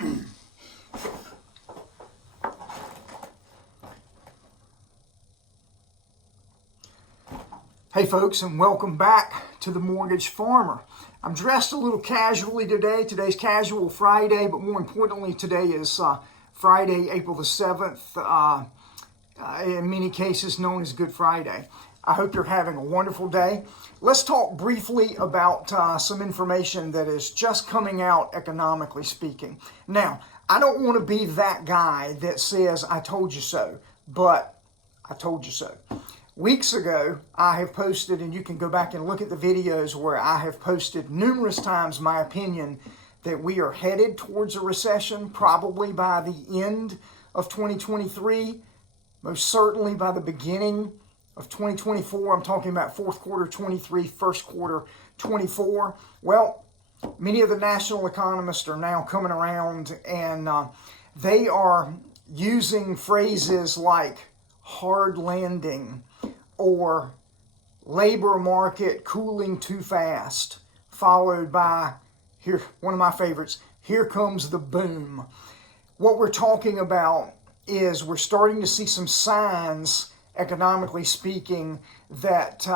Hey folks, and welcome back to The Mortgage Farmer. I'm dressed a little casually today. Today's Casual Friday, but more importantly, today is Friday, April the 7th, in many cases known as Good Friday. I hope you're having a wonderful day. Let's talk briefly about some information that is just coming out economically speaking. Now, I don't want to be that guy that says, I told you so, but I told you so. Weeks ago, I have posted, and you can go back and look at the videos where I have posted numerous times my opinion that we are headed towards a recession, probably by the end of 2023, most certainly by the beginning of 2024. I'm talking about fourth quarter 23, first quarter 24. Well, many of the national economists are now coming around, and they are using phrases like hard landing or labor market cooling too fast, followed by, here, one of my favorites, here comes the boom. What we're talking about is we're starting to see some signs, economically speaking, that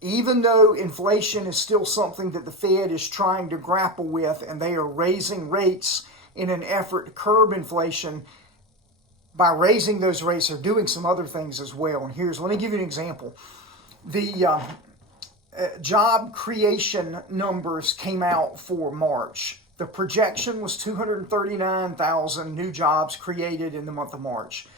even though inflation is still something that the Fed is trying to grapple with, and they are raising rates in an effort to curb inflation, by raising those rates, they're doing some other things as well. And let me give you an example. The job creation numbers came out for March. The projection was 239,000 new jobs created in the month of March.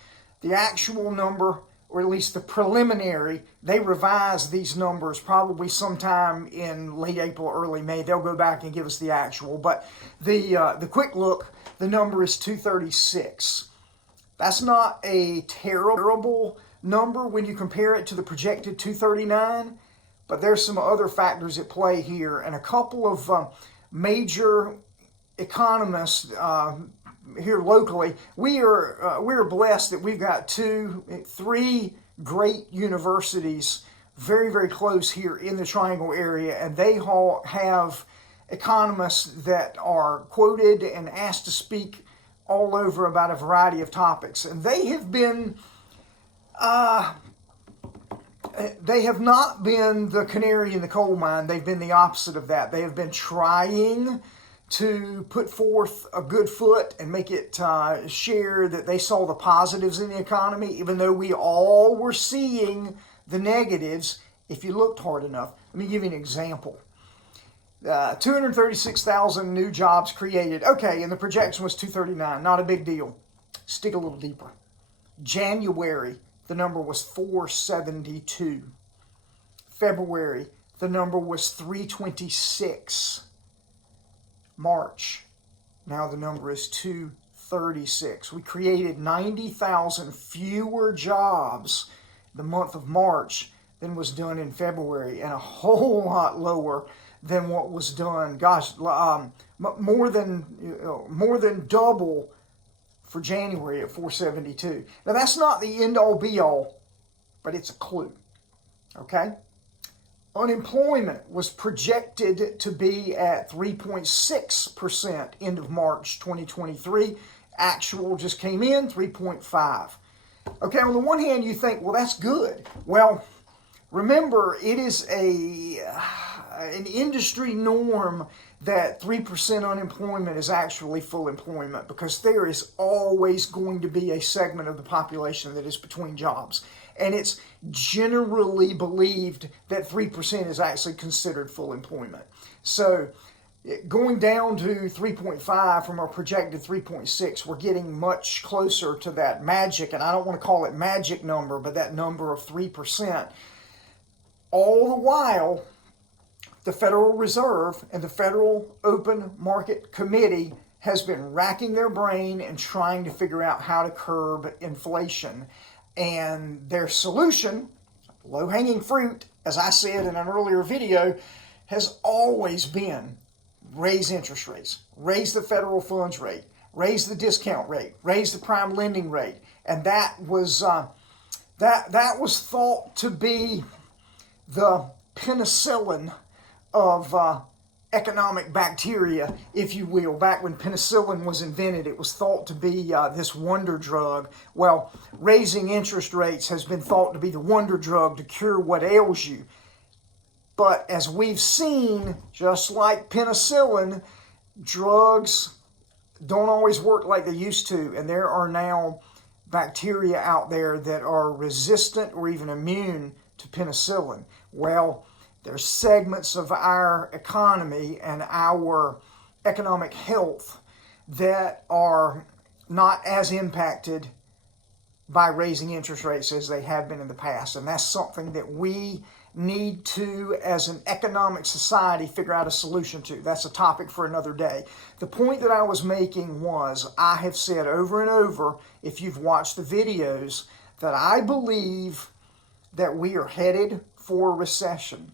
The actual number, or at least the preliminary, they revised these numbers probably sometime in late April, early May. They'll go back and give us the actual. But the quick look, the number is 236. That's not a terrible number when you compare it to the projected 239, but there's some other factors at play here. And a couple of major economists here locally, we're blessed that we've got three great universities very, very close here in the Triangle area, and they all have economists that are quoted and asked to speak all over about a variety of topics. And they have not been the canary in the coal mine. They've been the opposite of that. They have been trying to put forth a good foot and make it share that they saw the positives in the economy, even though we all were seeing the negatives if you looked hard enough. Let me give you an example. 236,000 new jobs created. Okay, and the projection was 239. Not a big deal. Stick a little deeper. January, the number was 472. February, the number was 326. March, now the number is 236. We created 90,000 fewer jobs the month of March than was done in February, and a whole lot lower than what was done. Gosh, more than double for January at 472. Now that's not the end-all be-all, but it's a clue. Okay? Unemployment was projected to be at 3.6% end of March 2023. An just came in 3.5. Okay, on the one hand you think, well, that's good. Well, remember, it is an industry norm that 3% unemployment is actually full employment, because there is always going to be a segment of the population that is between jobs. And it's generally believed that 3% is actually considered full employment. So going down to 3.5 from our projected 3.6, we're getting much closer to that magic, and I don't want to call it magic number, but that number of 3%. All the while, the Federal Reserve and the Federal Open Market Committee has been racking their brain and trying to figure out how to curb inflation. And their solution, low-hanging fruit, as I said in an earlier video, has always been raise interest rates, raise the federal funds rate, raise the discount rate, raise the prime lending rate. And that was thought to be the penicillin of economic bacteria, if you will. Back when penicillin was invented, it was thought to be this wonder drug. Well, raising interest rates has been thought to be the wonder drug to cure what ails you. But as we've seen, just like penicillin, drugs don't always work like they used to. And there are now bacteria out there that are resistant or even immune to penicillin. Well, there's segments of our economy and our economic health that are not as impacted by raising interest rates as they have been in the past. And that's something that we need to, as an economic society, figure out a solution to. That's a topic for another day. The point that I was making was, I have said over and over, if you've watched the videos, that I believe that we are headed for a recession.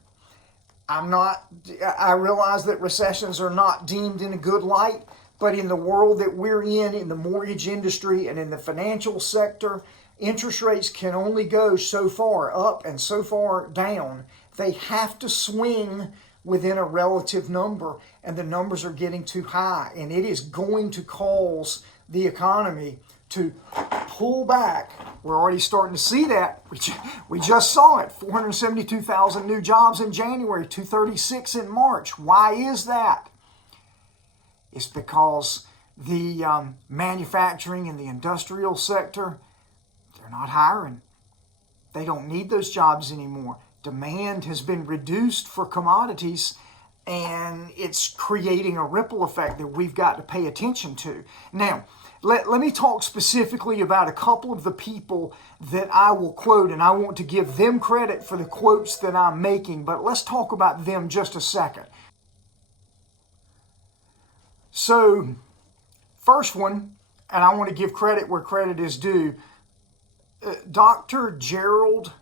I realize that recessions are not deemed in a good light, but in the world that we're in the mortgage industry and in the financial sector, interest rates can only go so far up and so far down. They have to swing within a relative number, and the numbers are getting too high, and it is going to cause the economy to pull back. We're already starting to see that. We just saw it. 472,000 new jobs in January, 236 in March. Why is that? It's because the manufacturing and the industrial sector, they're not hiring. They don't need those jobs anymore. Demand has been reduced for commodities, and it's creating a ripple effect that we've got to pay attention to. Now, let me talk specifically about a couple of the people that I will quote, and I want to give them credit for the quotes that I'm making, but let's talk about them just a second. So, first one, and I want to give credit where credit is due, Dr. Gerald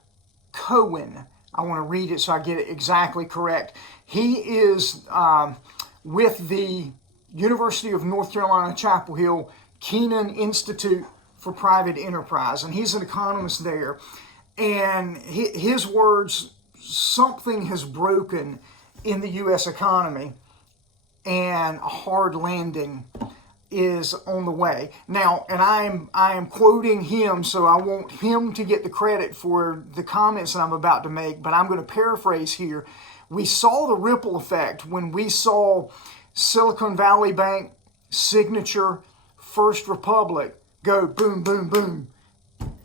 Cohen. I want to read it so I get it exactly correct. He is with the University of North Carolina, Chapel Hill, Kenan Institute for Private Enterprise, and he's an economist there. And his words, something has broken in the U.S. economy, and a hard landing is on the way. Now, and I am quoting him, so I want him to get the credit for the comments that I'm about to make, but I'm going to paraphrase here. We saw the ripple effect when we saw Silicon Valley Bank, Signature, First Republic go boom, boom, boom,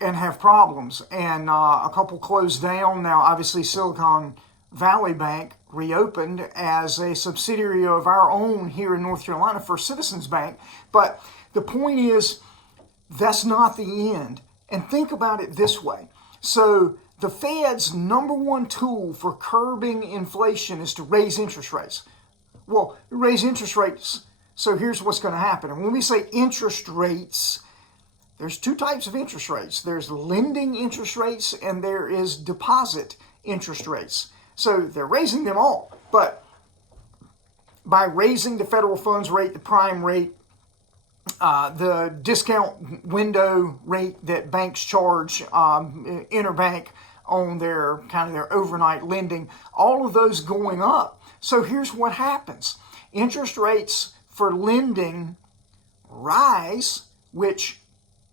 and have problems. And a couple closed down. Now, obviously, Silicon Valley Bank reopened as a subsidiary of our own here in North Carolina, First Citizens Bank. But the point is, that's not the end. And think about it this way. So the Fed's number one tool for curbing inflation is to raise interest rates. Well, raise interest rates. So here's what's going to happen. And when we say interest rates, there's two types of interest rates. There's lending interest rates and there is deposit interest rates. So they're raising them all. But by raising the federal funds rate, the prime rate, the discount window rate that banks charge interbank on their kind of their overnight lending, all of those going up. So here's what happens. Interest rates for lending rise, which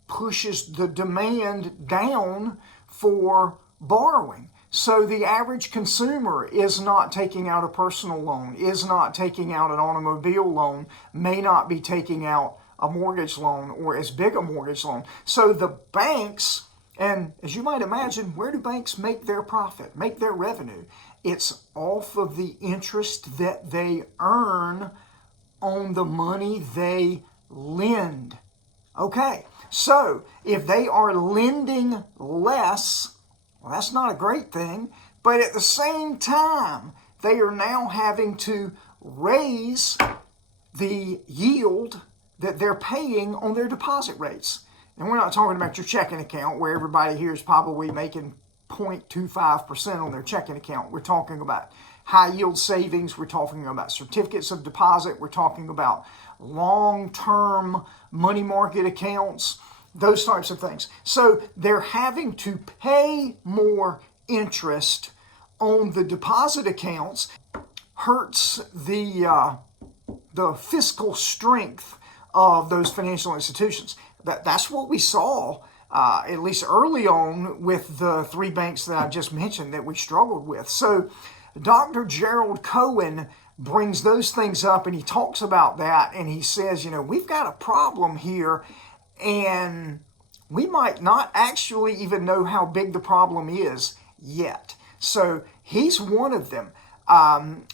pushes the demand down for borrowing. So the average consumer is not taking out a personal loan, is not taking out an automobile loan, may not be taking out a mortgage loan or as big a mortgage loan. So the banks, and as you might imagine, where do banks make their profit, make their revenue? It's off of the interest that they earn on the money they lend. Okay, so if they are lending less, well, that's not a great thing, but at the same time, they are now having to raise the yield that they're paying on their deposit rates. And we're not talking about your checking account where everybody here is probably making 0.25% on their checking account. We're talking about high yield savings. We're talking about certificates of deposit. We're talking about long-term money market accounts, those types of things. So they're having to pay more interest on the deposit accounts, hurts the fiscal strength of those financial institutions. That's what we saw, at least early on, with the three banks that I just mentioned that we struggled with. So Dr. Gerald Cohen brings those things up, and he talks about that, and he says, we've got a problem here, and we might not actually even know how big the problem is yet. So he's one of them.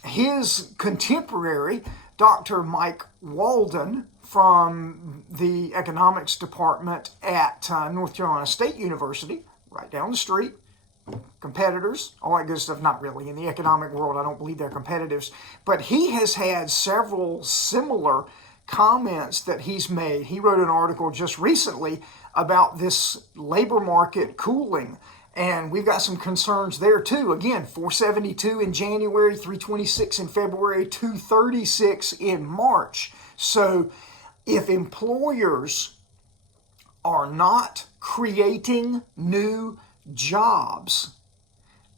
His contemporary, Dr. Mike Walden, from the economics department at North Carolina State University, right down the street, competitors, all that good stuff. Not really. In the economic world, I don't believe they're competitors. But he has had several similar comments that he's made. He wrote an article just recently about this labor market cooling, and we've got some concerns there too. Again, 472 in January, 326 in February, 236 in March. So if employers are not creating new jobs,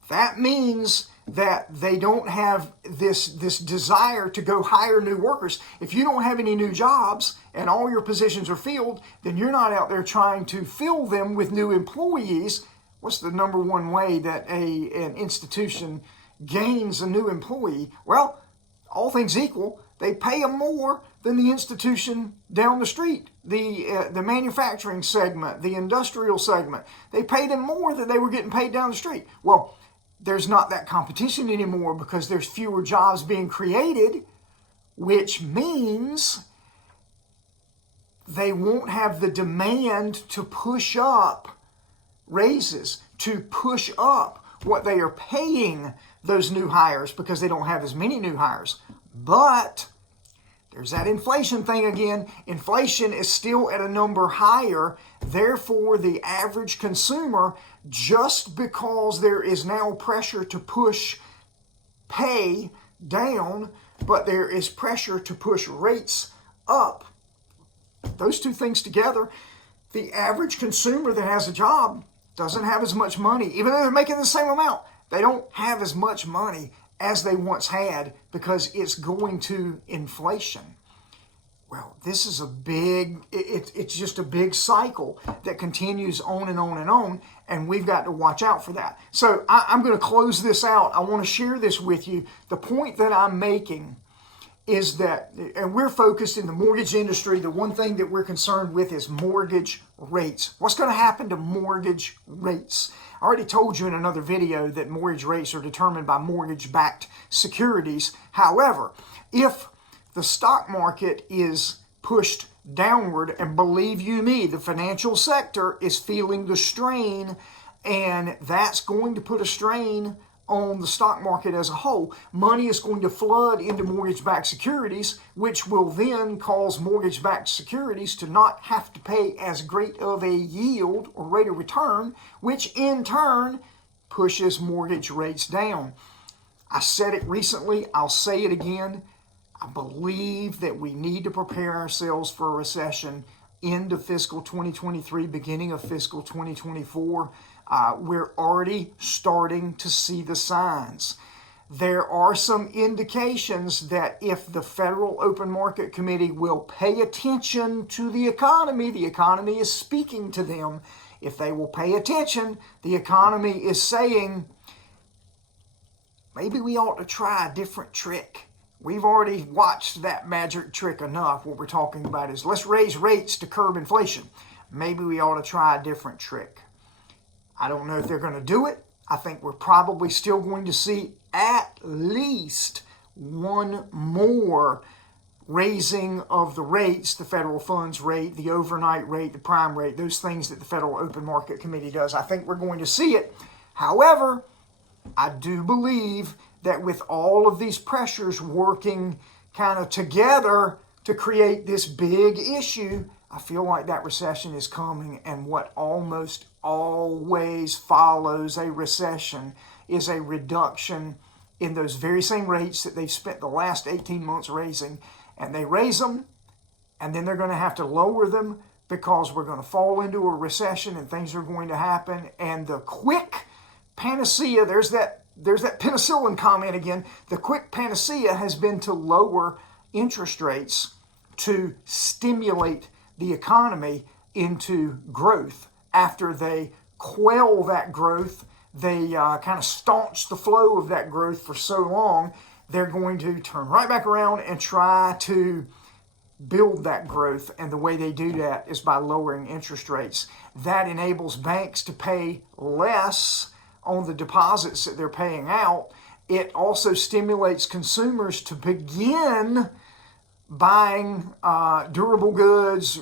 that means that they don't have this desire to go hire new workers. If you don't have any new jobs and all your positions are filled, then you're not out there trying to fill them with new employees. What's the number one way that an institution gains a new employee? Well, all things equal, they pay them more than the institution down the street, the manufacturing segment, the industrial segment. They pay them more than they were getting paid down the street. Well, there's not that competition anymore because there's fewer jobs being created, which means they won't have the demand to push up raises, to push up what they are paying those new hires because they don't have as many new hires. But there's that inflation thing again. Inflation is still at a number higher. Therefore, the average consumer, just because there is now pressure to push pay down, but there is pressure to push rates up, those two things together, the average consumer that has a job doesn't have as much money. Even though they're making the same amount, they don't have as much money as they once had because it's going to inflation. Well, this is it's just a big cycle that continues on and on and on, and we've got to watch out for that. So I'm going to close this out. I want to share this with you. The point that I'm making is that, and we're focused in the mortgage industry, the one thing that we're concerned with is mortgage rates. What's going to happen to mortgage rates? I already told you in another video that mortgage rates are determined by mortgage-backed securities. However, if the stock market is pushed downward, and believe you me, the financial sector is feeling the strain, and that's going to put a strain on the stock market as a whole. Money is going to flood into mortgage-backed securities, which will then cause mortgage-backed securities to not have to pay as great of a yield or rate of return, which in turn pushes mortgage rates down. I said it recently, I'll say it again. I believe that we need to prepare ourselves for a recession into fiscal 2023, beginning of fiscal 2024. We're already starting to see the signs. There are some indications that if the Federal Open Market Committee will pay attention to the economy is speaking to them. If they will pay attention, the economy is saying, maybe we ought to try a different trick. We've already watched that magic trick enough. What we're talking about is let's raise rates to curb inflation. Maybe we ought to try a different trick. I don't know if they're going to do it. I think we're probably still going to see at least one more raising of the rates, the federal funds rate, the overnight rate, the prime rate, those things that the Federal Open Market Committee does. I think we're going to see it. However, I do believe that with all of these pressures working kind of together to create this big issue, I feel like that recession is coming, and what almost always follows a recession is a reduction in those very same rates that they've spent the last 18 months raising. And they raise them, and then they're going to have to lower them because we're going to fall into a recession and things are going to happen. And the quick panacea, there's that there's that penicillin comment again. The quick panacea has been to lower interest rates to stimulate the economy into growth. After they quell that growth, they kind of staunch the flow of that growth for so long, they're going to turn right back around and try to build that growth. And the way they do that is by lowering interest rates. That enables banks to pay less on the deposits that they're paying out. It also stimulates consumers to begin buying durable goods,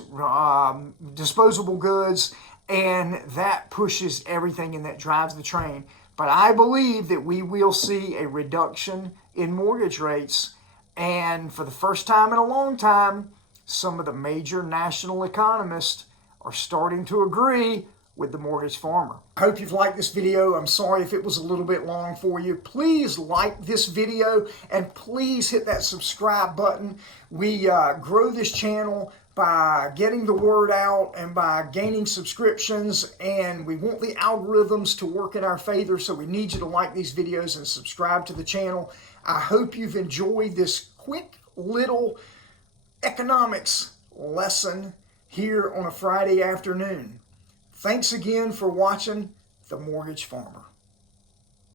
disposable goods, and that pushes everything and that drives the train. But I believe that we will see a reduction in mortgage rates, and for the first time in a long time, some of the major national economists are starting to agree with the mortgage farmer. I hope you've liked this video. I'm sorry if it was a little bit long for you. Please like this video and please hit that subscribe button. We grow this channel by getting the word out and by gaining subscriptions, and we want the algorithms to work in our favor, so we need you to like these videos and subscribe to the channel. I hope you've enjoyed this quick little economics lesson here on a Friday afternoon. Thanks again for watching The Mortgage Farmer.